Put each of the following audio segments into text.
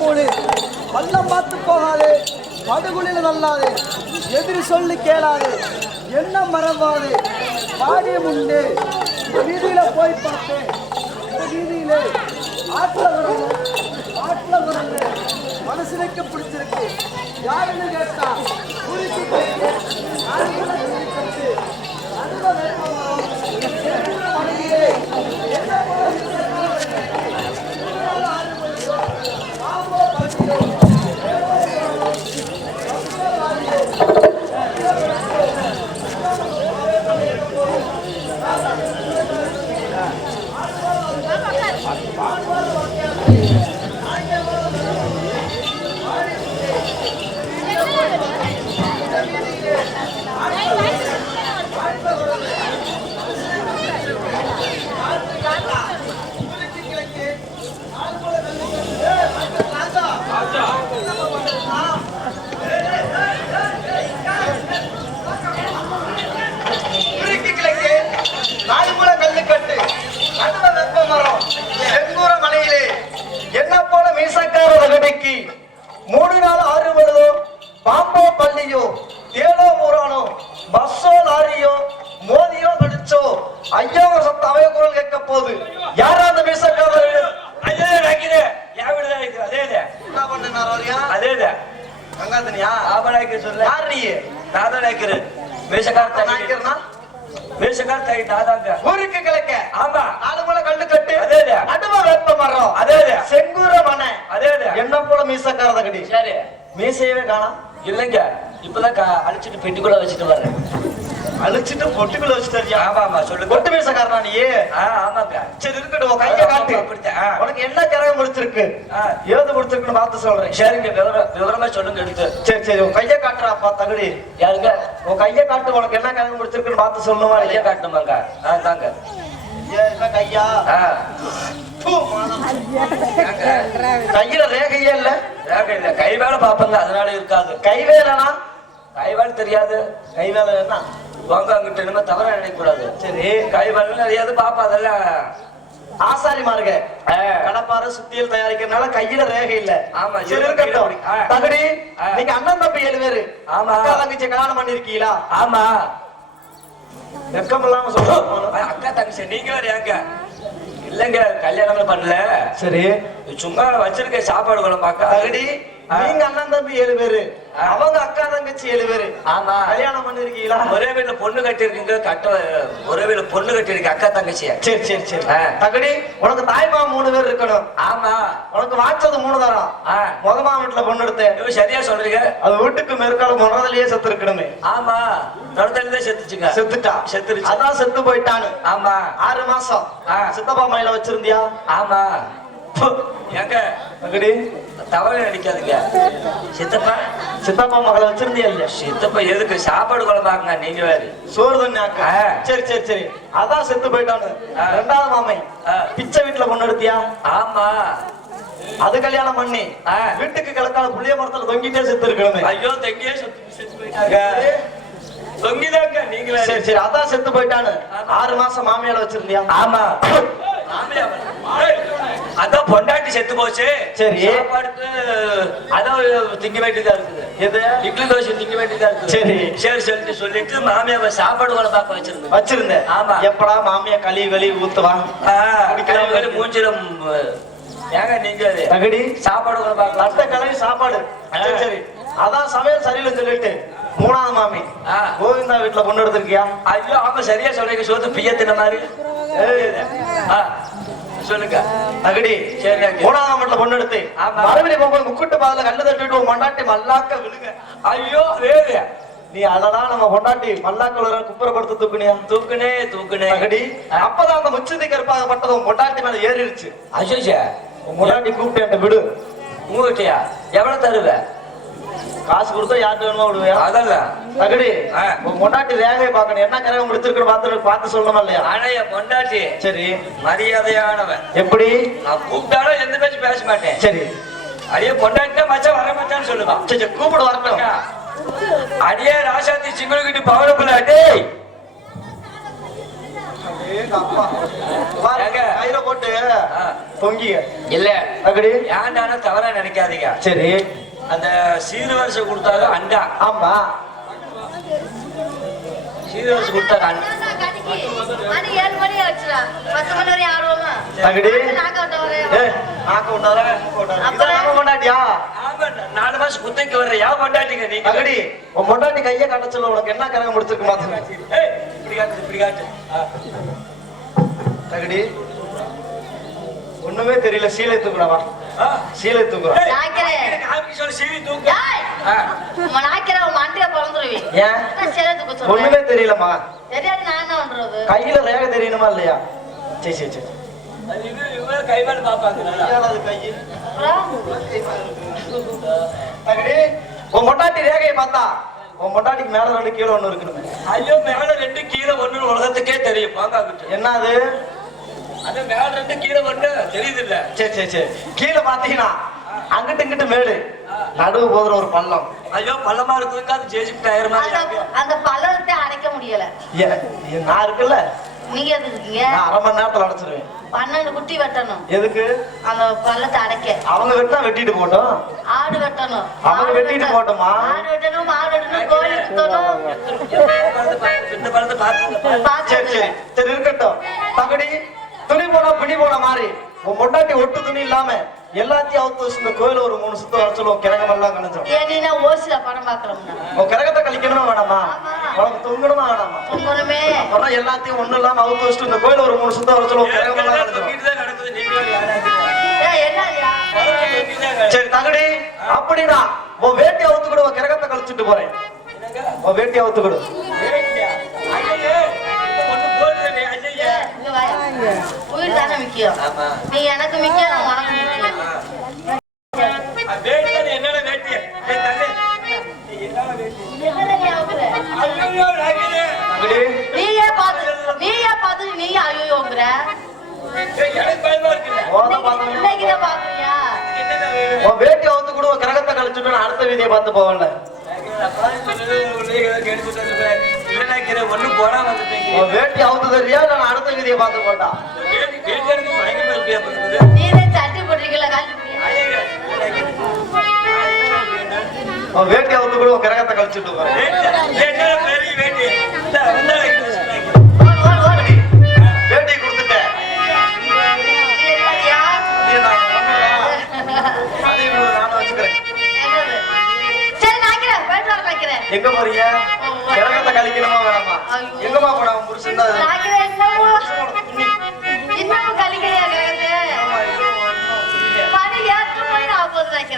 மூடு, பள்ளம் பார்த்து போகாதே, படுகுழில தள்ளாதே, எதிரி சொல்லி கேளாதே, என்ன மறவாதே, பாடியம் உண்டு. வீதியில போய் பார்த்தேன், இந்த வீதியிலே ஆற்றுல வரல மனசுக்கு பிடிச்சிருக்கு. யாருன்னு கேட்டா குறிச்சு மீசையவே காணோம். இல்லைங்க, இப்பதான் அழிச்சிட்டு பெட்டிக்குள்ள வச்சுட்டு வர்றேன். அழிச்சிட்டு பொட்டுக்குள்ள வச்சுட்டு? ஆமா ஆமா, சொல்லு. பொட்டு மீசக்காரனா நீ? ஆமாங்க. சரி இருக்கட்டும், கையை காட்டு. உனக்கு என்ன கிரகம் முடிச்சிருக்கு, ஏது முடிச்சிருக்குன்னு பார்த்து சொல்றேன். சரிங்க, விவரமா சொல்லுங்க எடுத்து. சரி சரி, உன் கையை காட்டுறாப்பா தகுதி. யாருங்க? உன் கையை காட்டு, உனக்கு என்ன கிரகம் முடிச்சிருக்குன்னு பார்த்து சொல்லணுமா? கையை காட்டணுமாங்க? தாங்க. கையா கையில ரேகையே இல்ல. ரேகை இல்ல, கை வேலை பாப்பங்க, அதனால இருக்காது. கை வேலைனா? கை வேலை தெரியாது. கை வேலை என்ன வாங்க, அங்கிட்ட நம்ம தவறா நினைக்க கூடாது. சரி, கை வேலை தெரியாது பாப்பா. அதெல்லாம் ஆசாரி மார்க கடப்பார சுத்தியல் தயாரிக்கிறதுனால கையில ரேகை இல்ல. ஆமா, சரி இருக்கட்டும். தகுதி, நீங்க அண்ணன் தம்பி 7 பேரு. ஆமா. அக்கா தங்கச்சி கல்யாணம் பண்ணிருக்கீங்களா? ஆமா. வெக்கம் இல்லாம சொல்றோம். அக்கா தங்கச்சி நீங்க வேற ஏங்க? இல்லங்க, கல்யாணமே பண்ணல. சரி, சும்மா வச்சிருக்க சாப்பாடு குழம்பாக்கா. தகுதி, நீங்க அண்ணன் தம்பி 7 பேரு, அவங்க அக்கா தங்கச்சி 7 பேரு. ஆமா. கல்யாணம் பண்ணிருக்கீங்களா? ஒரே வீட்டுல பொண்ணு கட்டி இருக்கீங்க. ஒரே வீட்டுல பொண்ணு கட்டி இருக்கு அக்கா தங்கச்சியா? சரி சரி சரி. தகுதி, உனக்கு தாய்மா 3 பேர் இருக்கணும். ஆமா. உனக்கு வாச்சது 3 தரம். முதமா வீட்டுல பொண்ணு எடுத்து. சரியா சொல்றீங்க. அது வீட்டுக்கு மேற்கால முறதுலயே செத்து இருக்கணுமே. ஆமா, தொடர்தான் செத்துச்சுங்க. செத்துட்டா? செத்துருச்சு. அதான் செத்து போயிட்டானு. ஆமா. 6 மாசம் சித்தப்பா மயில வச்சிருந்தியா? ஆமா. ஏங்க மகடி தவறு நினைக்காதுங்க. சித்தப்பா சித்தப்பா மகளை வச்சிருந்தியா? இல்ல. சித்தப்பா எதுக்கு சாப்பாடு குழம்பாங்க? நீங்க வேறு சோறு தண்ணி ஆக்க. சரி சரி சரி, அதான் செத்து போயிட்டானு. 2வது மாமை பிச்சை வீட்டுல பொண்ணு எடுத்தியா? ஆமா. அது கல்யாணம் பண்ணி வீட்டுக்கு கிழக்கால புளிய மரத்துல தொங்கிட்டே செத்து இருக்கணுமே. ஐயோ, தொங்கியே செத்து போயிட்டாங்க. தொங்கிதாங்க நீங்க. சரி சரி, அதான் செத்து போயிட்டானு. 6 மாசம் மாமியால வச்சிருந்தியா? ஆமா. அதான் பொண்டாட்டி செத்து போச்சு. சரி, சாப்பாடுக்கு அதான் திங்க வேண்டியதா இருக்குது. எது? இட்லி தோசை திங்க வேண்டியதா இருக்குது. சரி சரி சொல்லிட்டு சொல்லிட்டு மாமியாவை சாப்பாடு கூட பார்க்க வச்சிருந்தேன். ஆமா. எப்படா மாமியா களி ஊத்துவா? மூஞ்சில ஏங்க நீங்க தகுதி சாப்பாடு கூட பார்க்க அத்தை கலவி சாப்பாடு. சரி, அதான் சமையல் சரியில்லைன்னு சொல்லிட்டு 3வது மாமி கோவிந்தா வீட்டுல பொண்ணு எடுத்திருக்கியா? ஐயோ ஆமா, சரியா சொல்றீங்க. சோத்து பிய்ய தின்ன மாதிரி. சொல்லுங்க தகுதி. சரி, 3வது வீட்டுல பொண்ணு எடுத்து மறுபடியும் போகும்போது முக்குட்டு பாதல கண்ணு தட்டிட்டு மண்டாட்டி மல்லாக்க விழுங்க. ஐயோ வேறு நீ அதனா நம்ம பொண்டாட்டி மல்லாக்க குப்புற படுத்து தூக்குனியா? தூக்குனே தகுதி. அப்பதான் அந்த முச்சந்தி கற்பாகப்பட்டதும் பொண்டாட்டி மேல ஏறிடுச்சு. அஜோஜா, பொண்டாட்டி கூப்பிட்டு என்கிட்ட விடு. உங்ககிட்டயா? எவ்வளவு தருவ? காசு கொடுத்தா யார்கிட்ட வேணுமோ விடுவேன். அதெல்லாம் தகுதி, பொண்டாட்டி ரேகையை பார்க்கணும். என்ன கிரகம் முடிச்சிருக்குன்னு பார்த்து சொல்லணுமா இல்லையா? ஆனா பொண்டாட்டி சரி மரியாதையானவன். எப்படி? நான் கூப்பிட்டாலும் எந்த பேச்சு பேச மாட்டேன். சரி, அடியே பொண்டாட்டி மச்சா வர மாட்டான்னு சொல்லுவான். சரி கூப்பிடு வரட்டும். அடியே ராசாத்தி சிங்களுக்கிட்டு பவளப்புல அடே கையில போட்டு தொங்கிய இல்ல அப்படி ஏன்டான தவறா நினைக்காதீங்க. சரி அந்த சீர்வரிசை கொடுத்தாங்க அண்டா. ஆமா சீர்வரிசை கொடுத்தாங்க அண்டா. நாலு மாசம் குத்தைக்கு வர்ற யா கொண்டாட்டிங்க நீ அகடி உன் பொண்டாட்டி கைய காட்ட சொல்ல உனக்கு என்ன கரகம் முடிச்சிருக்கு மாத்திரம் இப்படி காட்டு அகடி ஒண்ணுமே தெரியல சீலை தூக்குறவா சீலை தூக்குறா ஒண்ணுமே தெரியலமா கையில ரேக தெரியணுமா இல்லையா சரி சரி சரி கைவேல பாப்பாங்க உன் மொட்டாட்டி ரேகையை பார்த்தா உன் மொட்டாட்டிக்கு மேல 2 கீழே 1 இருக்கணும். ஐயோ மேல 2 கீழே 1 உலகத்துக்கே தெரியும். என்னது அது மேல 2 கீழே 1 தெரியுது இல்ல? சரி சரி சரி கீழே பாத்தீங்கன்னா அங்கிட்டு இங்கிட்டு மேடு நடுவு போதுற ஒரு பள்ளம். ஐயோ பள்ளமா இருக்குதுக்கு அது ஜேசிபி டயர் மாதிரி அந்த பள்ளத்தை அடைக்க முடியல. நான் இருக்குல்ல நீங்க எதுக்கு இருக்கீங்க? நான் 1/2 மணி நேரத்துல அடைச்சிருவேன். 12 குட்டி வெட்டணும். எதுக்கு? அந்த பள்ளத்தை அடைக்க. அவங்க வெட்டா வெட்டிட்டு போட்டோம். ஆடு வெட்டணும். அவங்க வெட்டிட்டு போட்டோமா? ஆடு வெட்டணும், மாடு வெட்டணும், கோழி வெட்டணும். இந்த பள்ளத்தை பாத்து சரி சரி சரி இருக்கட்டும். பகடி துணி போனா பிடி போன மாதிரி உன் பொண்டாட்டி ஒட்டு துணி இல்லாம எல்லாத்தையும் அவுத்து வச்சு இந்த கோயில ஒரு 3 சுத்தம் வர சொல்லுவோம். கிரகம் எல்லாம் கணிச்சோம். ஏன்னா ஓசில படம் பாக்குறோம்னா உன் கிரகத்தை கழிக்கணுமா வேணாமா? உனக்கு தொங்கணுமா வேணாமா? தொங்கணுமே. அப்புறம் எல்லாத்தையும் ஒண்ணு இல்லாம அவுத்து வச்சுட்டு இந்த கோயில ஒரு 3 சுத்தம் வர சொல்லுவோம். கிரகம் எல்லாம் கணிச்சோம். சரி தகடி அப்படின்னா உன் வேட்டி அவுத்து கூட உன் கிரகத்தை கழிச்சுட்டு போறேன். உன் வேட்டி அவுத்து கூட உயிர் தானே முக்கியம். நீ எனக்கு முக்கியம், நான் உனக்கு முக்கியம். நீயே பார்த்து நீ ஐயோங்கிற இன்னைக்குதான் பாக்குறியா? உன் வேட்டி அவுத்து கூட உன் கிரகத்தை கழிச்சுட்டு நான் அடுத்த வீதியை பார்த்து போவேன்ல. வேட்டி அவுத்து தெரியா நான் அடுத்த வீதியை பார்த்து போட்டா நீரே சட்டி போட்டிருக்கல வேட்டி அவுத்து கூட கிரகத்தை கழிச்சுட்டு போறேன். வேட்டி கொடுத்துட்டேன். நானும் வச்சுக்கிறேன். எங்க போறீங்க? கிரகத்தை கழிக்கணுமா வேணாமா? எங்கம்மா போனா புருஷன்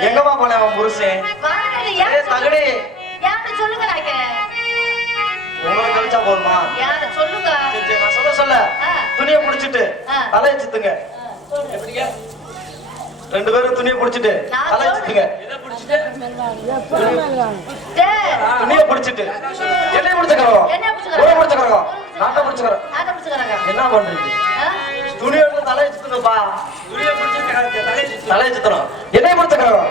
எங்கம்மா போன அவன் புருஷன்? தகடி சொல்லுங்க. உங்களுக்கு கழிச்சா போதுமா? சொல்லுங்க. நான் சொல்ல துணியை புடிச்சிட்டு தலையை சுத்துங்க. 2 பேரும் துணியை புடிச்சிட்டு தலையை சுத்துங்க. துணியை புடிச்சிட்டு என்னைய புடிச்சுக்கிறோம். ஊரை புடிச்சுக்கிறோம். நாட்டை புடிச்சுக்கிறோம். என்ன பண்றீங்க? துணி எடுத்து தலையை சுத்துங்கப்பா. தலையை சுத்துறோம். என்னைய புடிச்சுக்கிறோம்.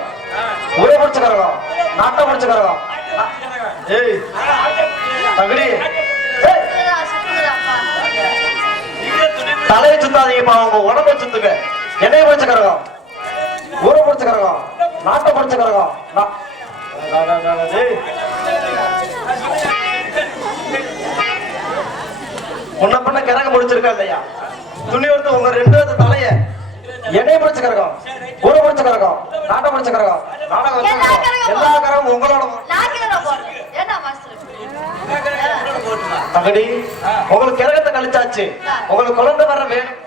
ஊரை புடிச்சுக்கிறோம். நாட்டை புடிச்சுக்கிறோம். ஏய் தகடி தலையை சுத்தாதீங்கப்பா. அவங்க உடம்பை சுத்துங்க. என்னைய புடிச்சுக்கிறோம். ஊரை புடிச்சுக்கிறோம். நாட்டை புடிச்சுக்கிறோம். உன்ன பண்ண கிரக முடிச்சிருக்கா இல்லையா? துணி எடுத்து உங்க 2 பேர்த்து தலைய எண்ணெய் பிடிச்சு கிரகம், ஊரை பிடிச்சு கிரகம், நாட்டை பிடிச்சு கிரகம், நாடகம் எல்லா கிரகமும் உங்களோட தகடி. உங்களுக்கு கிரகத்தை கழிச்சாச்சு. உங்களுக்கு குழந்தை வர வேணும்.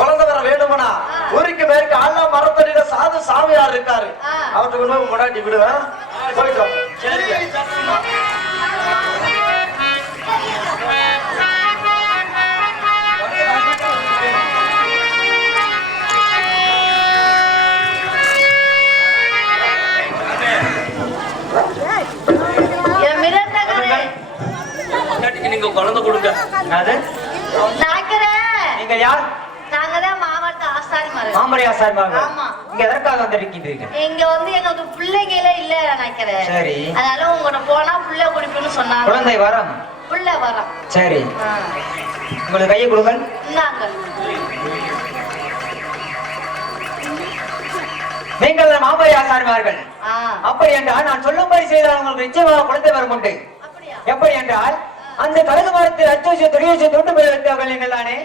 குழந்தை வர வேணும்னா ஊருக்கு மேற்கு ஆள்ல மரத்தடியில சாது சாமியார் இருக்காரு. அவருக்கு கொண்டு முன்னாடி விடுவேன். போயிட்டோம். நீங்க குழந்தை கொடுங்க. நீங்க யார்? மாமரி ஆசாரிமாங்க. இங்க எதற்காக வந்திருக்கீங்க? இங்க வந்து எங்களுக்கு பிள்ளைகளே இல்ல நினைக்கிறேன். சரி. அதனால உங்ககிட்ட போனா பிள்ளை குடிப்புன்னு சொன்னாங்க. குழந்தை வரம். பிள்ளை வரம். சரி. உங்களுக்கு கையை கொடுங்க. இந்தாங்க. நீங்கள் மாமரி ஆசாரிமார்கள். அப்படி என்றால் நான் சொல்லும்படி செய்தால் உங்களுக்கு நிச்சயமாக குழந்தை வரும் உண்டு. எப்படி என்றால் அந்த கழுகு மரத்தில் அச்சோசி தொழியோசி தூண்டு போய் வைத்தவர்கள் நீங்கள் தானே?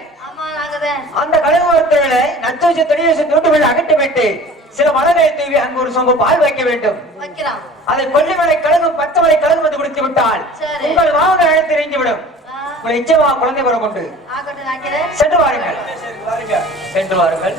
அந்த கழுகு மரத்தில் நச்சோசி தொழியோசி தூண்டு போய் அகற்றிவிட்டு சில மலரை தூவி அங்கு ஒரு சொம்பு பால் வைக்க வேண்டும். அதை கொல்லிமலை கழுகும் பச்சைமலை கழுகும் வந்து குடித்து விட்டால் உங்கள் மாவன அழைத்து இறங்கிவிடும். உங்களை நிச்சயமாக குழந்தை வரும் உண்டு. சென்று வாருங்கள், சென்று வாருங்கள்.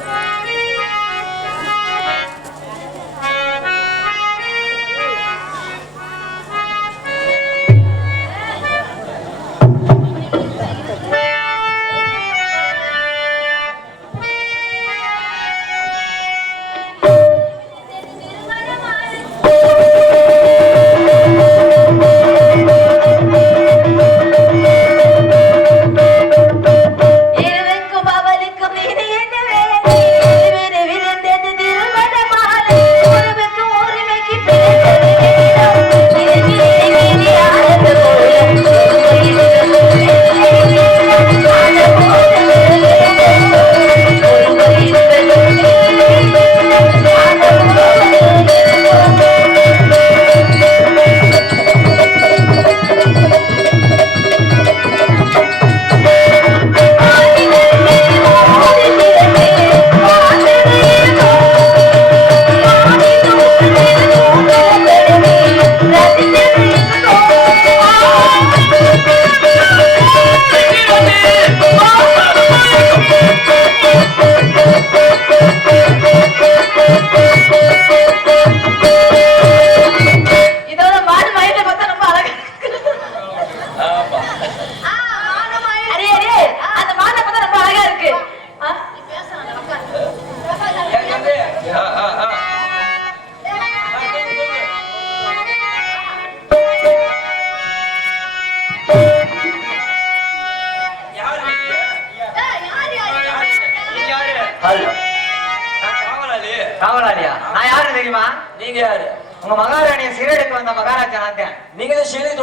காவலாளியா? நான் யாரு தெரியுமா? நீங்க யாரு? உங்க மகாராணிய சீரடிக்கு வந்த மகாராஜா நான். நீங்க தான் சீரடி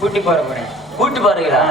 கூட்டி போறேன். கூட்டி போறீங்களா?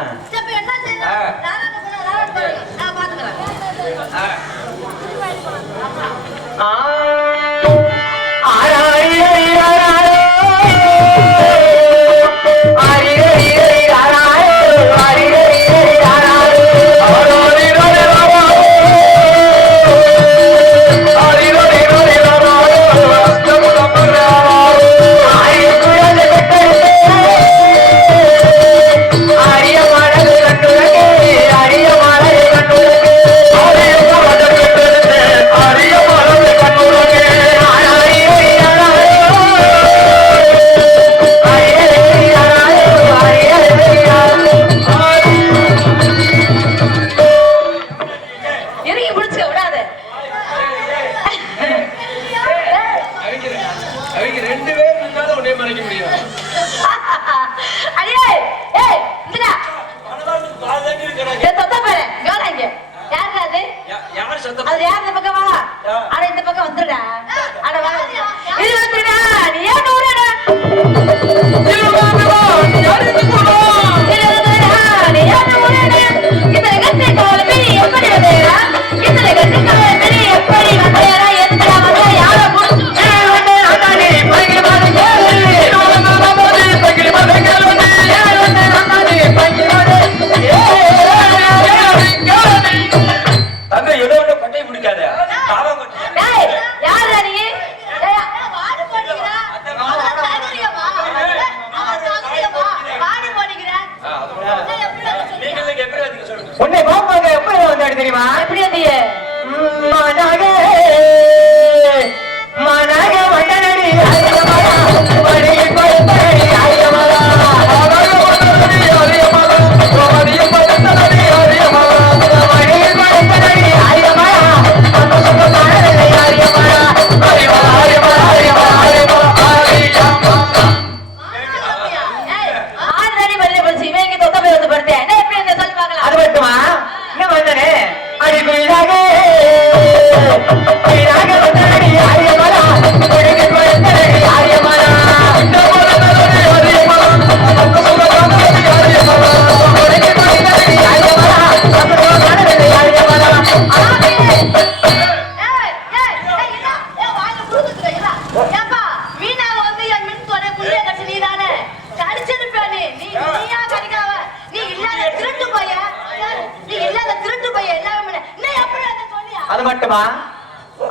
மட்டுமா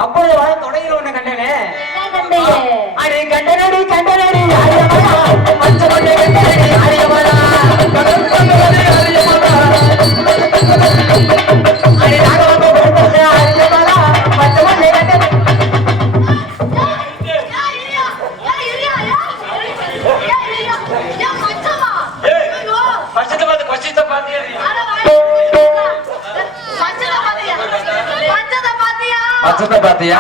அப்பொழுது வாழ தொடையில் ஒண்ணு கண்டனே என்ன கண்டீங்க? அடி கண்டனடி கண்டனடி ஆரியமலா மச்ச கொண்டே கண்டனடி ஆரியமலா அடி நாகவங்க கொடுத்த ஆரியமலா மச்ச கொண்டே கண்டனடி பச்சத்தை பார்த்து பச்சத்தை பார்த்து மச்சத்தை பாத்தியா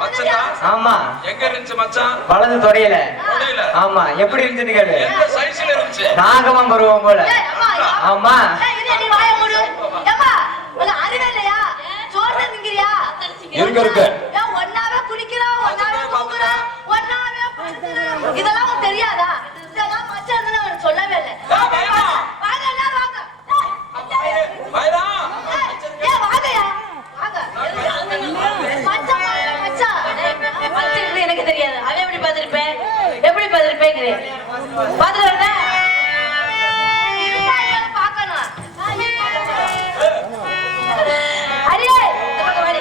மச்சனா? ஆமா எங்க இருந்துச்சு மச்சான்? வலது தொடையில தொடையில? ஆமா எப்படி இருந்துச்சு கேளு எந்த சைஸ்ல இருந்துச்சு? நாகமம் பருவம் போல ஆமா இருக்கு இதெல்லாம் உனக்கு தெரியாதா? இதெல்லாம் மச்சான் உனக்கு சொல்லவே இல்லை. பைரா! வாங்க எல்லாரும் வாங்க. பைரா! ஏய் வாங்கயா வாங்க. மச்சான் மச்சான் மச்சான் எனக்கு தெரியாது. அவன் எப்படி பார்த்திருப்பேன்? எப்படி பார்த்திருப்பேங்கிறே. பார்த்துட்டு வரதா? பார்க்கணும். அடியே வாடி.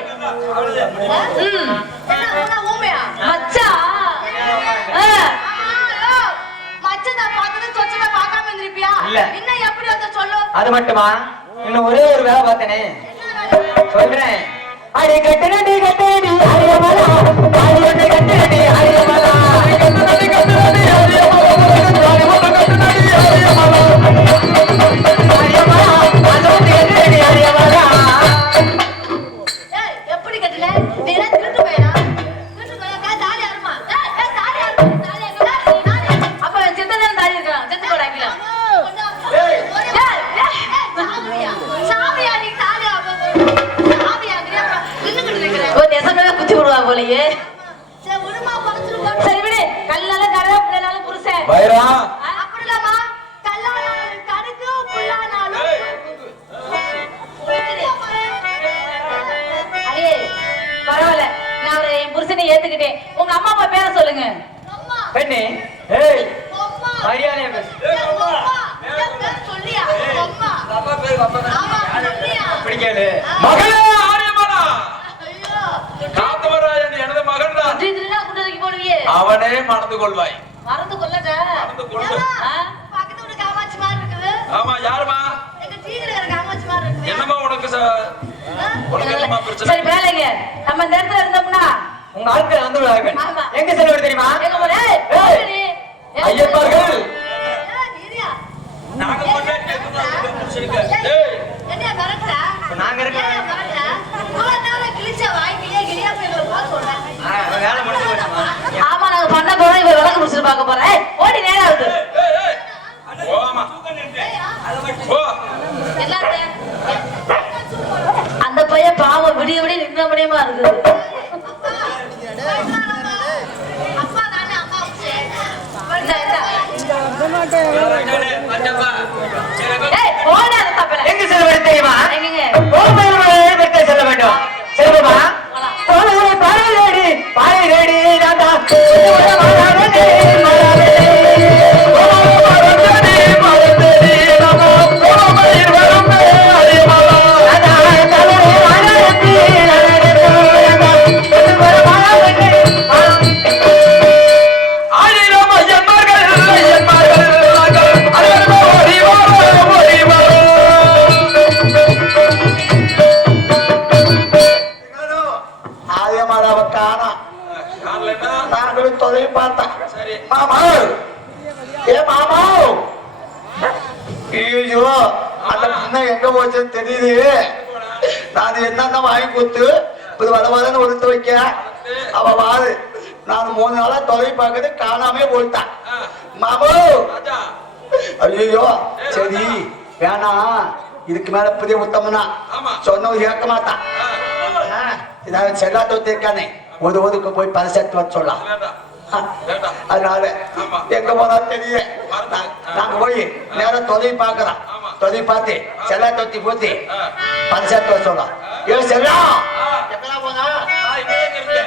என்ன ஊமையா? மச்சான். மச்சான் பார்த்தது சொச்சத பார்க்காம இருந்திருப்பியா? இல்ல. இன்னும் எப்படி வந்து சொல்லு? அது மட்டுமா இன்னும் ஒரே ஒரு வேலை பார்த்தனே சொல்றேன் அடி கட்டணடி கட்டணடி ஆரியமலா ஆரியமலை கட்டணடி ஆரியமலா கட்டணடி கட்டணடி ஆரியமலா ஆரியமலா அதோடி கட்டணடி ஆரியமலா ஏய் எப்படி கட்டல? நீ என்ன திருட்டு பையனா? திருட்டு பையனா தாலி அறுமா. ஏய் தாலி அறுமா. தாலி அறுமா. அப்ப செத்ததான் தாலி இருக்கான். செத்து போடாங்கல. ஏய் சாமியா. சாமியா நீ தாலி சாமியா நீ நின்னுக்கிட்டு இருக்கற. ஓ தேசமே குத்தி போடுவா போலயே. சரி உருமா பறந்துரு. சரி விடு. கல்லால கரவே புள்ளனால புருஷன். பைரா அப்படிலாமா? கல்லால கடுக்கு புள்ளனால அடே பரவாயில்ல நான் அவரை என் புருஷனை ஏத்துக்கிட்டேன். உங்க அம்மா அப்பா பேரை சொல்லுங்க. பெண்ணே ஏய் மரியாதையா பேசு இப்படி கேளு மகளே ஆரியமலா! காத்தவராயன் எனது மகன் தான். அவனே மணந்து கொள்வாய். மறந்து கொள்ளட. மணந்து கொள்ளு. பக்கத்து வீட்டு காமாட்சி மாதிரி இருக்குது. ஆமா, யாருமா? எங்க டீல இருக்கிற காமாட்சி மாதிரி இருக்குது. என்னமா உனக்கு உனக்கு என்னமா பிரச்சனை? சரி வேலைங்க. நம்ம இந்த இடத்துல இருந்தோம்னா உங்க ஆட்கள் வந்துடுவார்கள் ஆமா. எங்க செல்வது தெரியுமா எங்க போற? ஐயப்பார்கள் நீரியா. நாங்க பொண்டாட்டி கேக்குறோம் முடிச்சிருக்க ஏய், என்னைய மிரட்டுற? நாங்க இருக்கோம். ஏன் மிரட்டுற? இவ்வளவு நேரம் கிழிச்ச வாய் கிளியா போய் எங்களை போக சொல்றேன். வேலை முடிஞ்சு போச்சுமா ஆமா நாங்க பண்ண போறோம். இவ விளக்கு முடிச்சுட்டு பார்க்க போறேன். ஏய், ஓடி நேரா ஆகுது. ஏய், ஏய். போமா. போ. எல்லாத்தையும் அந்த பையன் பாவம் விடிய விடிய நின்ன முடியுமா இருக்குது. அப்பா தானே அம்மா உச்சு. ஏய் ஓட அந்த தப்பல. எங்க செல்வது தெரியுமா எங்கங்க? பெற்ற செல்ல வேண்டும் செல்வமா பாறையடி பாறையடி ராதா ஆயிரம் ஐயன்மார்கள், ஐயன்மார்கள், அனைவரும் ஓடி வரும், ஓடி வரும். ஆரியமலாவை காணா காணலன்னா? நாங்களும் தொலைவி பார்த்தா சரி. மாமா ஏ மாமா ஐயோ அந்த பொண்ணு எங்க போச்சுன்னு தெரியுது. நான் என்னென்ன வாங்கி கொடுத்து இது வளவலன்னு ஒருத்து வைக்க அவ வாரு. நான் 3 நாளா தொலை பார்க்கறது காணாமே போயிட்டான் மாமோ. ராஜா, ஐயோ சரி வேணாம் இதுக்கு மேல புதிய உத்தமனா ஆமா. சொன்னவங்க கேட்க மாட்டான். இதாவது செல்லா தொத்திருக்கானே ஒதுக்கு போய் பரிசத்து வர சொல்லலாம். வேண்டாம், வேண்டாம். அதனால ஆமா. எங்க போனா தெரியல. நாங்க போய் நேரம் தொலை பாக்குறோம். ஆமா. தொலை பார்த்து செல்லா தொத்தி போத்தி ஆ. பரிசத்து வர சொல்லலாம். ஏ செல்லா ஆ. எப்படா போனா இங்கே இருக்கு.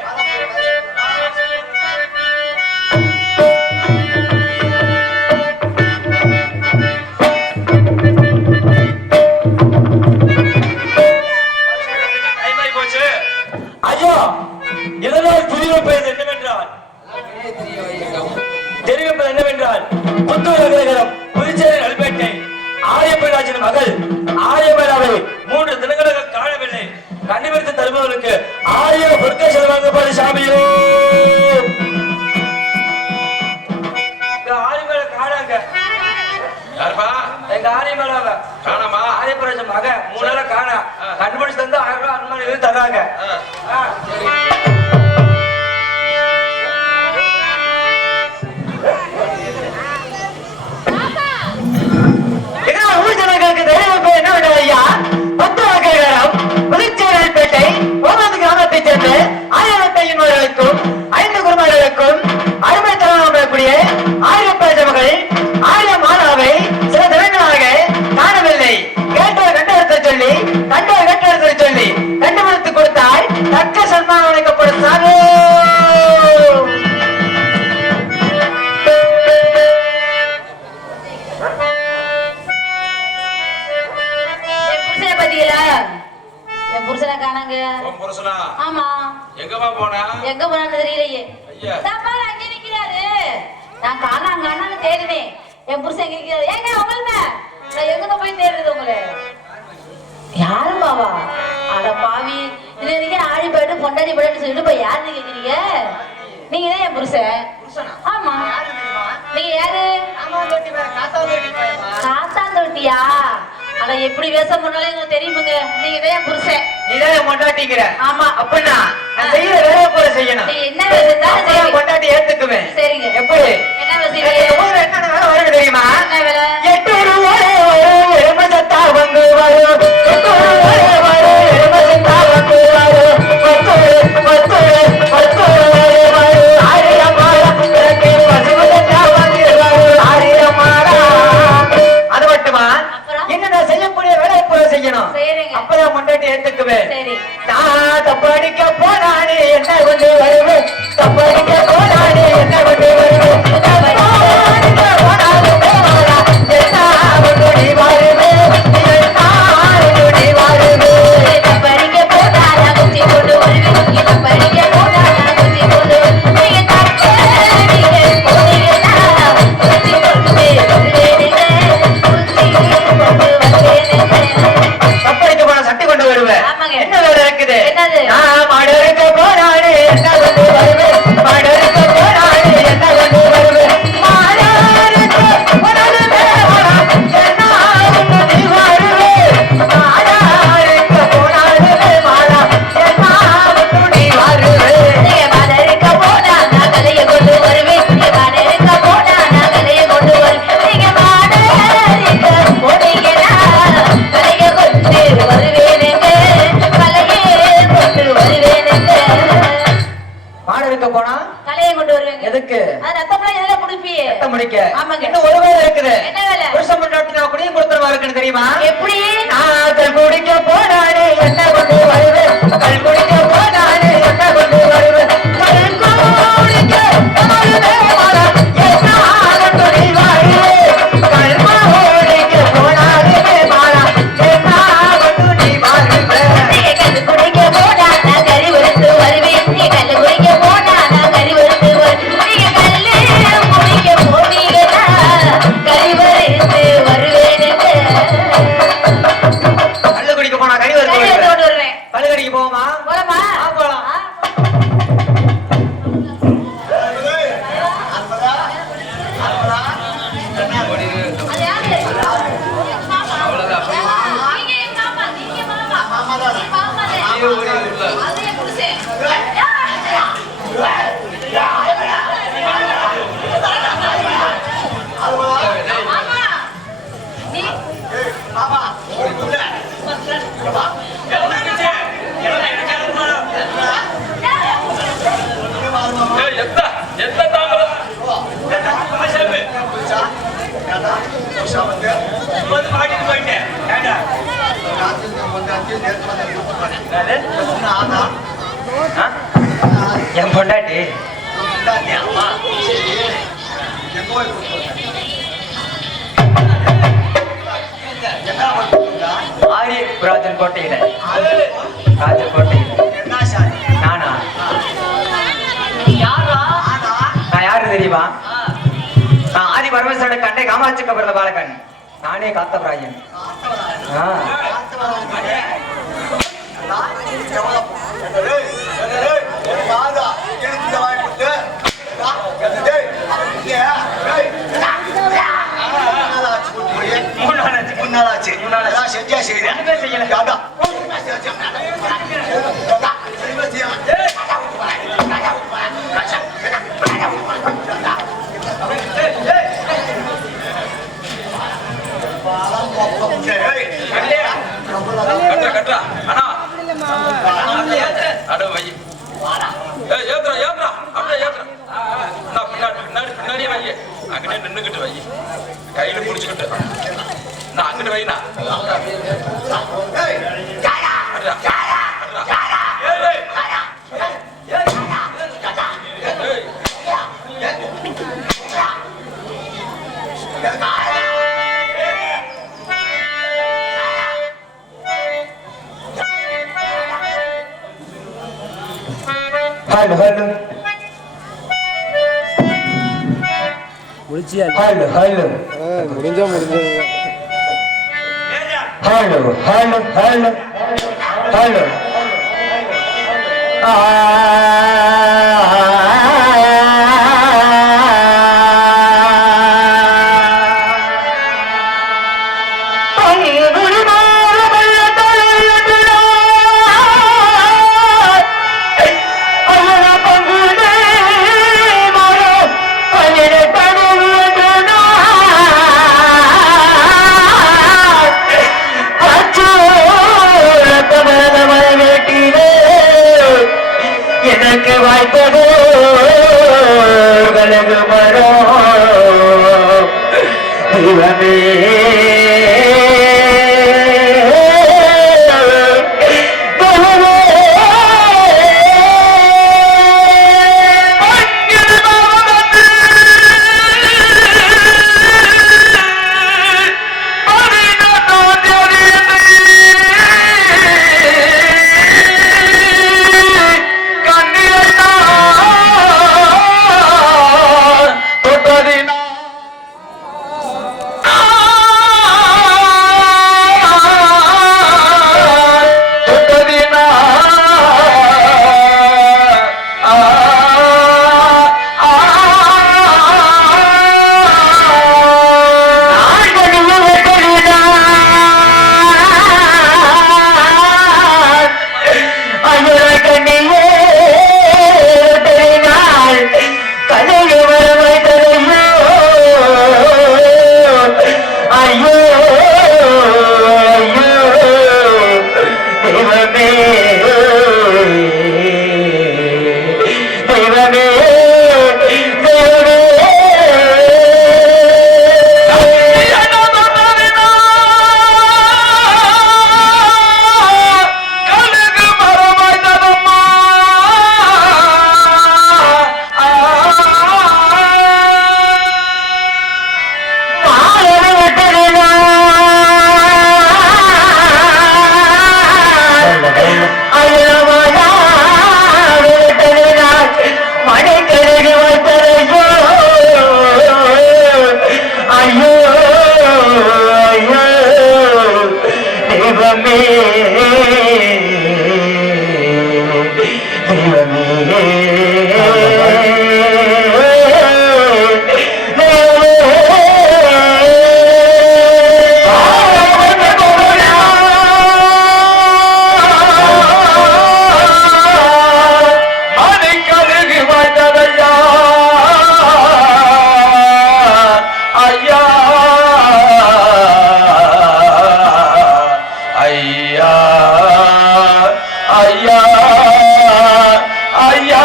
டைம் ஆகி போச்சு. இதனால் தெரிவிப்பது என்னவென்றால் புத்தூர் நகரம் புதுச்சேரி நல்பேட்டை ஆரியப்பராஜின் மகள் ஆரியபேராவை 3 தினங்களாக காணவில்லை. கண்டுபிடித்து தருபவர்களுக்கு 1000 பொருட்கள் செலவாங்கப்படும் சாமியோ. ஆரியமேல காணாங்க. யாருப்பா? எங்க ஆரியமேலாவ காணாமா? ஆரியப்பராஜ மக 3 நாளா காணா. கண்டுபிடிச்சு தந்தா 1000 ரூபாய் அனுமதி தர்றாங்க. கண்டுபிடித்து கொடுத்தால் தக்க சன்மானம் அளிக்கப்படும் சாமி. என் புருஷனை காணாங்க. உன் புருஷனா? ஆமா. எங்கம்மா போனா? எங்க போனான்னு தெரியலையே. ஐயா. தப்பால அங்க நிக்கிறாரு. நான் காணாங்கன்னு தேடினேன். என் புருஷன் எங்க நிக்கிறாரு? ஏங்க உங்கள நான் எங்க போய் தேடுறது உங்களை? யாரு பாவா? அட பாவி. இது நீங்க ஆடி போயிட்டு பொண்டாடி போயிட்டு சொல்லிட்டு போய் யாருன்னு கேக்குறீங்க? நீங்க தான் என் புருஷன். ஆமா. நீங்க யாரு? காத்தாந்தோட்டியா? அட எப்படி வேஷம் பண்ணாலும் எங்களுக்கு தெரியுமுங்க. நீங்க தான் என் புருஷன். நீதான் பொண்டாட்டிக்கிற. ஆமா. அப்படின்னா நான் செய்யற வேலையை போல செய்யணும். நீ என்ன வேலை செஞ்சாலும் பொண்டாட்டி ஏத்துக்குவேன். சரிங்க. எப்படி? என்ன வேலை செய்வீங்க? என்ன வேலை வருது தெரியுமா? என்ன வேலை? 8 ரூபாய் எருமசத்தா வந்து வரும். 8 ரூபாய் எருமசத்தா வந்து வரும். 10 ஆயிரம் மாதம் பிறகு பசுமசத்தா வந்து வரும். 1000 மாதம். அது மட்டுமா? என்ன செய்யக்கூடிய வேலையை போல செய்யணும். அப்பதான் பொண்டாட்டி ஏத்துக்குவேன். சரி. நான் தப்படிக்க போனானே என்ன கொண்டு வருவேன். தப்படிக்க போனானே என்ன கொண்டு வருவேன். தப்படிக்க போனாலுமே வாரா என்ன கொண்டு நீ வாருவே. என்ன நீ வாருவே. தப்படிக்க போனால குச்சி கொண்டு வருவேன். தப்படிக்க போனால குச்சி கொண்டு வருவேன். நீங்க தப்படிக்க போனீங்கன்னா குச்சி கொண்டு வருவேன். தப்படிக்க போன சட்டை கொண்டு வருவேன். ஆமாங்க. என்ன வேலை இருக்குது? என்னது? நான் மாடருக்கு போனானே என்ன கொண்டு வருவேன். மாடருக்கு போனானே என்ன கொண்டு வருவேன். மாடருக்கு போனாலுமே வாரா என்ன கொண்டு நீ வாருவே. மாடருக்கு போனாலுமே வாரா என்ன கொண்டு நீ வாருவே. நீங்க மாடருக்கு போனா நான் கலைய கொண்டு வருவேன். நீங்க மாடருக்கு போனா நான் கலைய கொண்டு வருவேன். நீங்க மாடருக்கு போனீங்கன்னா கலைய கொண்டு வருவேனுங்க. கலையே கொண்டு வருவேனுங்க. மாடருக்கு போனா கலையை கொண்டு வருவேங்க. எதுக்கு? அது ரத்தம்லாம் எதுல குடிப்பியே? ரத்தம் முடிக்க. ஆமாங்க. இன்னும் ஒரு வேலை இருக்குது. என்ன வேலை? புருஷன் பொண்டாட்டி நான் குடியும் கொடுத்துருவா இருக்குன்னு தெரியுமா? எப்படி? நான் கல் குடிக்க போனானே என்ன கொண்டு வருவேன். கல் குடிக்க போனானே என்ன கொண்டு வருவேன். கல் குடிக்க போனாலுமே வாரா என்ன கொண்டு நீ வாருவே. கல் குடிக்க போனாலுமே வாரா என்ன கொண்டு நீ வாருவே. நீங்க கல்லு குடிக்க போனா நான் கறி வறுத்து வருவேன். நீங்க கல்லு குடிக்க போனா நான் கறி வறுத்து வருவேன். நீங்க கல்லு குடிக்க போனீங்கன்னா கறி வறுத்து வருவேனுங்க. கல்லு குடிக்க போனா கறி கறி வறுத்து வருவேன். கொண்டு வருவேன். கல்லு கடிக்க போவோமா? போலாமா? போலாம். அது யாரு? நீங்க என் மாமா. நீங்க மாமா. நீ மாமாதே. அது என் புருஷன். மாமா. நீ எந்த தாமதம்? வந்து மாட்டிட்டு போயிட்டேன். ஏண்டா? என் பொண்டாட்டி ஆரிய ராஜன் கோட்டையில ராஜன் கோட்டையில நானா தெரியுமா? நான் ஆதி பரமேஸ்வரோட கண்டை காமாட்சிக்கு பிறந்த பாலகன். நானே காத்தவராயன். செஞ்சா செய்யல நின்னுக்கிட்டு வை, கையில புடிச்சுக்கிட்டு நான் அங்கிட்டு வைனா ஹலோ ஹலோ ஹலோ ஹலோ முடிஞ்சா ஹலோ ஹலோ ஹலோ ஹலோ எனக்கு வாய்ப்பதோ கலகு மரோ தெய்வமே ஐயா ஐயா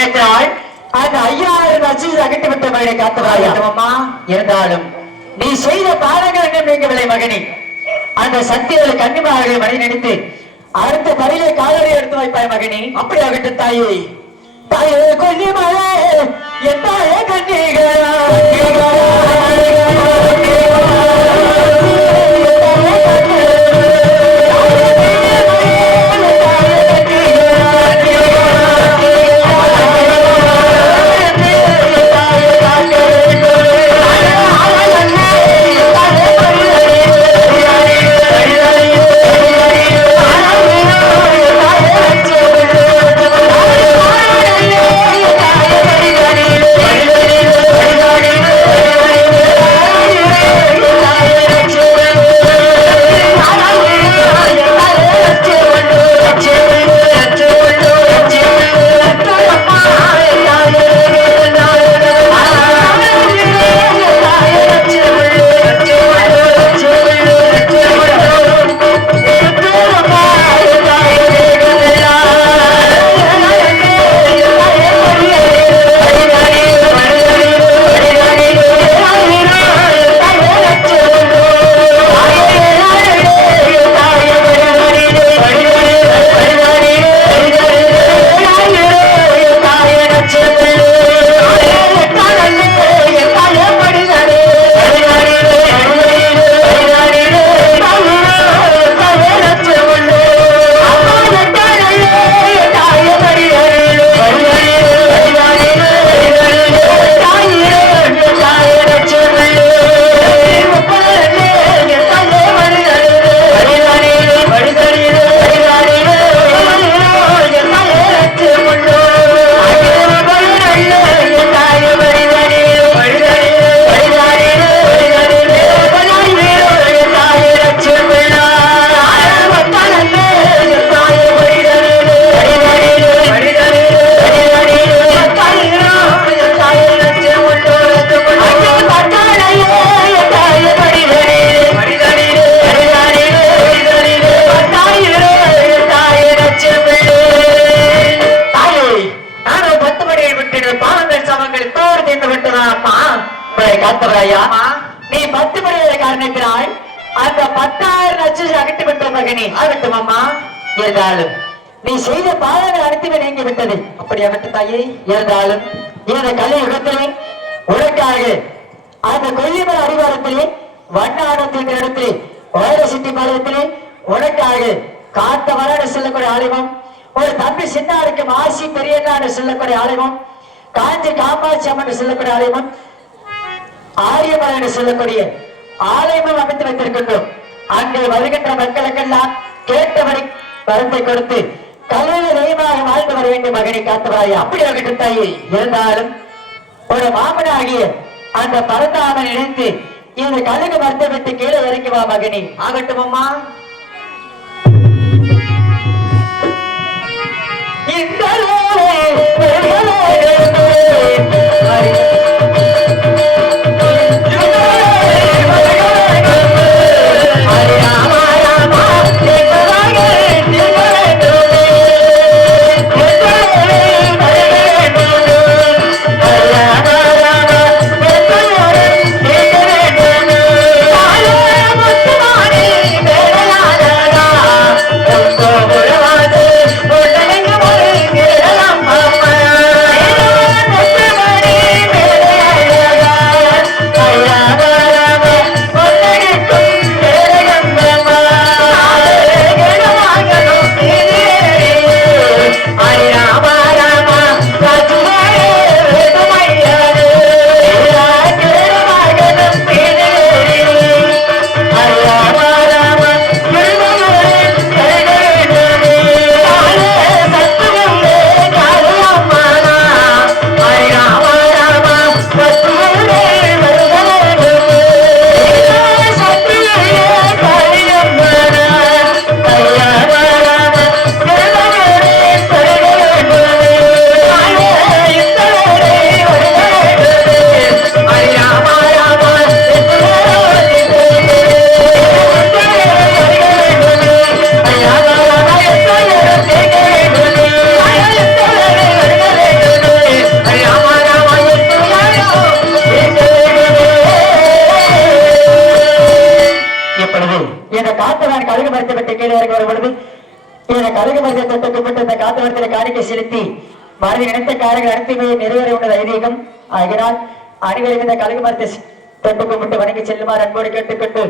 காரணத்தினால் அந்த 5000 அச்சு அகட்டி விட்ட மகனை காத்தவாயம்மா. இருந்தாலும் நீ செய்த பாதங்கள் நீங்கவில்லை மகனே. அந்த சத்தியோட கன்னிமார்களை மணி நினைத்து அடுத்த பரியிலே காலடி எடுத்து வைப்பாய் மகனே. அப்படி ஆகட்டும் தாயே. தாயே கொல்லிமலை என் தாயே கன்னிகளா நீ 10 மணி காரணத்தினால் அந்த 10,000 அச்சு அகட்டி விட்ட மகனே. ஆகட்டும் அம்மா. இருந்தாலும் நீ செய்த பாவங்கள் அனைத்துமே நீங்கி விட்டது. அப்படி ஆகட்டும் தாயே. இருந்தாலும் இந்த கலியுகத்திலே உனக்காக அந்த கொல்லிமலை அடிவாரத்திலே வண்ணானத்தின் இடத்திலே வைரசிட்டி பாளையத்திலே உனக்காக காத்த வராடு செல்லக்கூடிய ஆலயம், ஒரு தம்பி சின்னாருக்கு மாசி பெரியண்ணாடு செல்லக்கூடிய ஆலயம், காஞ்சி காமாட்சி அம்மன் செல்லக்கூடிய ஆலயம், ஆரியமலை என்று சொல்லக்கூடிய ஆலயமும் அமைத்து வைத்திருக்கின்றோம். அங்கே வருகின்ற மக்களுக்கெல்லாம் கேட்டபடி வரத்தை கொடுத்து கல்வியில் தெய்வமாக வாழ்ந்து வர வேண்டும் மகனை காத்தவராயா. அப்படி ஆகட்டும் தாயே. இருந்தாலும் ஒரு மாமனாகிய அந்த பரந்தாமன் நினைத்து இந்த கழுகு மரத்தை விட்டு கீழே இறக்கி வா மகனே. ஆகட்டும் அம்மா. இந்த Mama மரத்தை தொட்டு கும்பிட்டு இந்த காத்து மரத்தில் காணிக்கை செலுத்தி மனதில் நினைத்த காரியங்கள் அனைத்துமே நிறைவேற உள்ள ஐதீகம். ஆகினால் அனைவரும் இந்த கழுகு மரத்தை தொட்டு கும்பிட்டு வணங்கி செல்லுமாறு அன்போடு கேட்டுக்கொண்டு